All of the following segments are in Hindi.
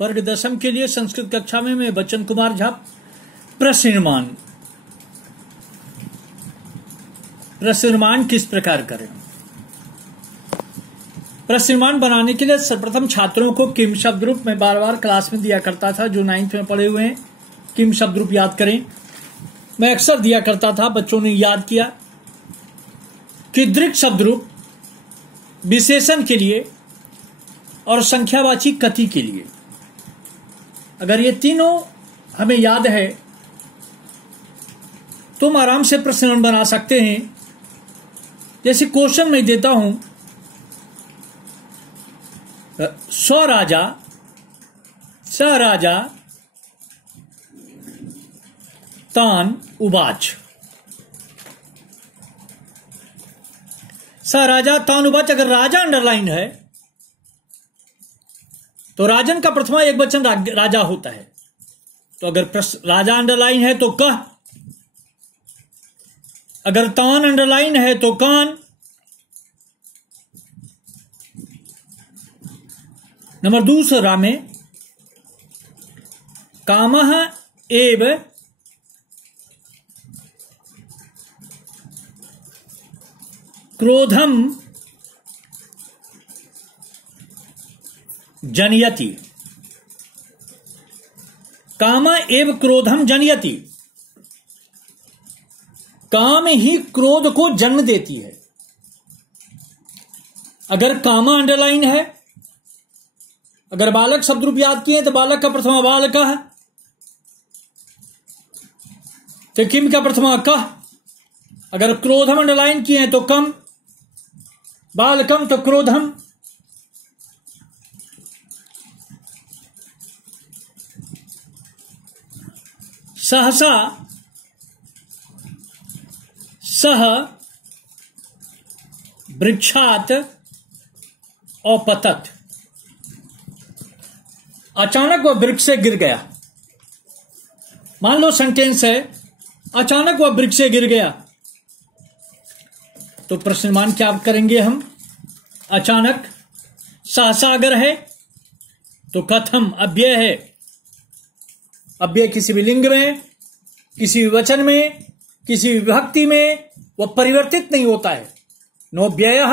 वर्ग 10 के लिए संस्कृत कक्षा में मैं बच्चन कुमार झा। प्रश्न निर्माण किस प्रकार करें? प्रश्न निर्माण बनाने के लिए सर्वप्रथम छात्रों को किम शब्द रूप में बार बार क्लास में दिया करता था। जो 9th में पढ़े हुए हैं, किम शब्द रूप याद करें। मैं अक्सर दिया करता था, बच्चों ने याद किया कि दृक् शब्द रूप विशेषण के लिए और संख्यावाची कति के लिए, अगर ये तीनों हमें याद है तो हम आराम से प्रश्न बना सकते हैं। जैसे क्वेश्चन मैं देता हूं, स्वराजा सराजा तान उवाच। सराजा तान उवाच, अगर राजा अंडरलाइन है तो राजन का प्रथमा एक वचन राजा होता है। तो अगर राजा अंडरलाइन है तो कह, अगर तान अंडरलाइन है तो कान। नंबर दूसरा में कामः एव क्रोधम जनयति। काम एव क्रोधम जनयति, काम ही क्रोध को जन्म देती है। अगर कामा अंडरलाइन है, अगर बालक शब्द रूप याद किए तो बालक का प्रथमा बालक है, तो किम का प्रथमा कह। अगर क्रोधम अंडरलाइन किए हैं तो कम, बालकम तो क्रोधम। सहसा सह वृक्षात औपतत, अचानक वह वृक्ष से गिर गया। मान लो सेंटेंस है, अचानक वह वृक्ष से गिर गया, तो प्रश्न निर्माण क्या करेंगे हम? अचानक। सहसा अगर है तो कथम अव्यय है। अव्यय किसी भी लिंग में, किसी भी वचन में, किसी भी विभक्ति में वह परिवर्तित नहीं होता है। नो व्ययः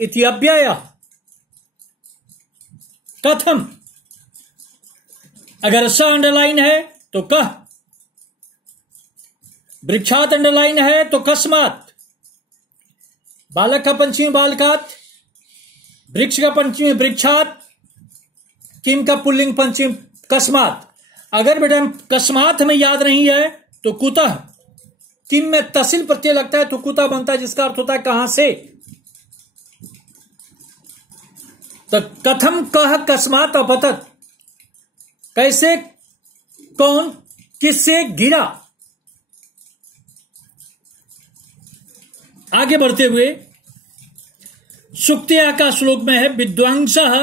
इति अव्ययः। कथम, अगर स अंडरलाइन है तो कह, वृक्षात अंडरलाइन है तो कस्मात, बालक का पंचमी बालकात, वृक्ष का पंचमी वृक्षात, किम का पुल्लिंग पंचमी कस्मात। अगर बेटा कस्मात हमें याद नहीं है तो कुतः, किम में तसिल प्रत्यय लगता है तो कुतः बनता है, जिसका अर्थ होता है कहां से। तो कथम कह कस्मात अपतत, कैसे, कौन, किससे गिरा। आगे बढ़ते हुए सुक्तिया का श्लोक में है, विद्वांसः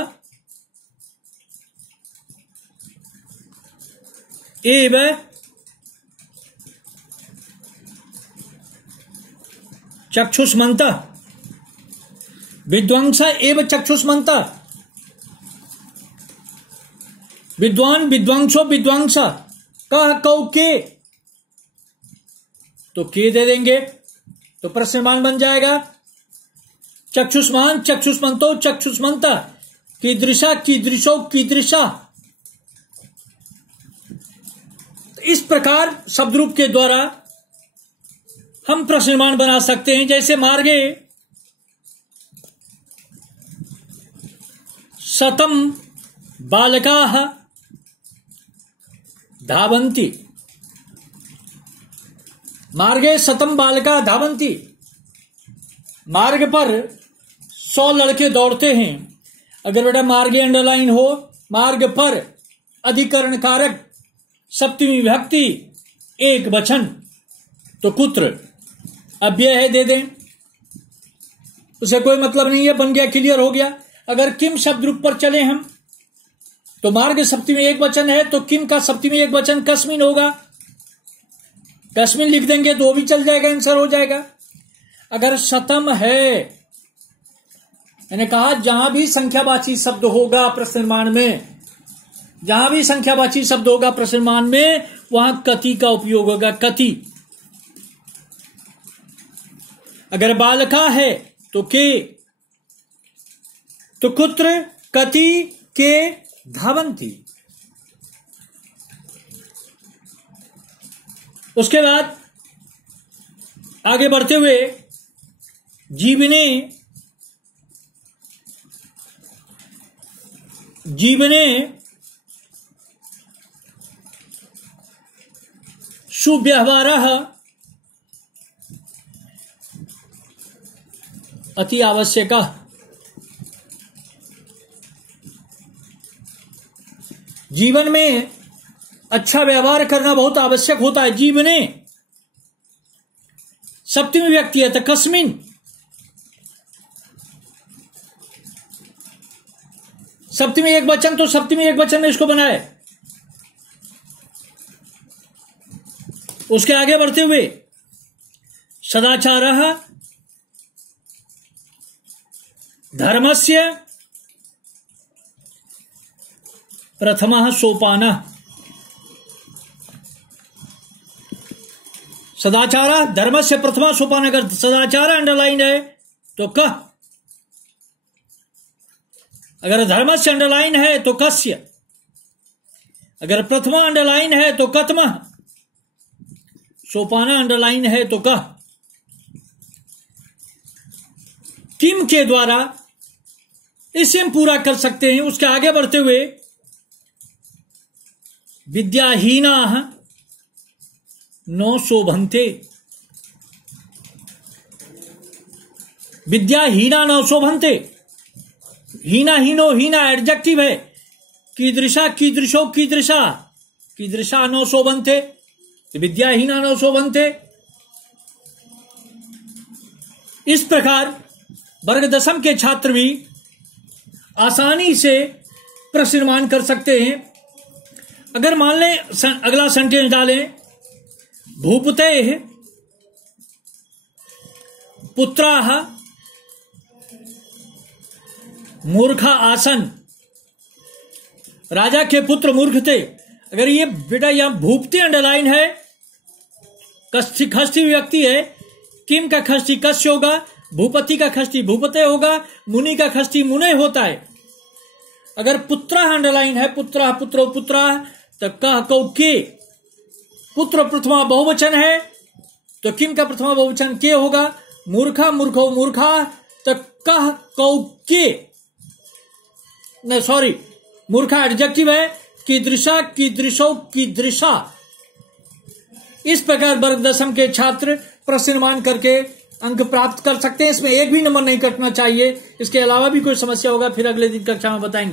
एव चक्षुष्मन्तः, विद्वांस एव चक्षुष्मन्तः। विद्वान विद्वांसो विद्वांसा, कह कौ के, तो के दे देंगे तो प्रश्नमान बन जाएगा। चक्षुष्मान चक्षुष्मंतो चक्षुष्मंता, कीदृशा कीदृशो कीदृशा। इस प्रकार शब्द रूप के द्वारा हम प्रश्नमान बना सकते हैं। जैसे मार्गे शतम बालकाः धावन्ति, मार्गे शतम बालका धावन्ति, मार्ग पर 100 लड़के दौड़ते हैं। अगर बेटा मार्गे अंडरलाइन हो, मार्ग पर अधिकरण कारक सप्तमी विभक्ति एक वचन, तो कुत्र अव्यय है, दे दें, उसे कोई मतलब नहीं है, बन गया, क्लियर हो गया। अगर किम शब्द रूप पर चले हम तो मार्ग सप्तमी एक वचन है तो किम का सप्तमी एक वचन कस्मिन होगा, कस्मिन लिख देंगे तो वो भी चल जाएगा, आंसर हो जाएगा। अगर शतम है, मैंने कहा जहां भी संख्यावाची शब्द होगा प्रश्न निर्माण में जहां भी संख्यावाची शब्द होगा प्रश्नमान में वहां कति का उपयोग होगा, कति। अगर बालका है तो के, तो कुत्र कति के धावन्ति। उसके बाद आगे बढ़ते हुए जीवने, जीवने सुव्यवहारः अति आवश्यकः। जीवन में अच्छा व्यवहार करना बहुत आवश्यक होता है। जीवने सप्तमी व्यक्ति है तो कस्मिन, सप्तमी एक वचन तो सप्तमी एक वचन में इसको बनाए। उसके आगे बढ़ते हुए सदाचारः धर्मस्य प्रथमः सोपानः। सदाचार धर्म से प्रथमा सोपान। अगर सदाचार अंडरलाइन है तो कह, अगर धर्म से अंडरलाइन है तो कस्य, अगर प्रथमा अंडरलाइन है तो कतमः, सोपाना अंडरलाइन है तो कह। किम के द्वारा इसे हम पूरा कर सकते हैं। उसके आगे बढ़ते हुए विद्याहीना न शोभन्ते, विद्याहीना न शोभन्ते। हीना हीनो हीना एडजेक्टिव है। कीदृशा कीदृशो कीदृशा, कीदृशा न शोभन्ते, विद्याहीना न शोभन्ते। इस प्रकार वर्ग दशम के छात्र भी आसानी से प्रश्न निर्माण कर सकते हैं। अगर मान लें अगला सेंटेंस डालें, भूपतेः पुत्राः मूर्खा आसन, राजा के पुत्र मूर्ख थे। अगर ये बेटा यहां भूपते अंडरलाइन है, खष्टी व्यक्ति है, किम का खष्टी कस्य होगा, भूपति का खष्टी भूपते होगा, मुनि का खष्टी मुने होता है। अगर पुत्रा अंडरलाइन है, पुत्रा पुत्रो पुत्रा, तो कह कौ के, पुत्र प्रथमा बहुवचन है तो किम का प्रथमा बहुवचन के होगा। मूर्खा मूर्खो मूर्खा, तो कह कौ के, नहीं सॉरी, मूर्खा एडजेक्टिव है। कीदृशा कीदृशो कीदृशा। इस प्रकार वर्ग दशम के छात्र प्रश्न निर्माण करके अंक प्राप्त कर सकते हैं। इसमें एक भी नंबर नहीं कटना चाहिए। इसके अलावा भी कोई समस्या होगा फिर अगले दिन कक्षा में बताएंगे।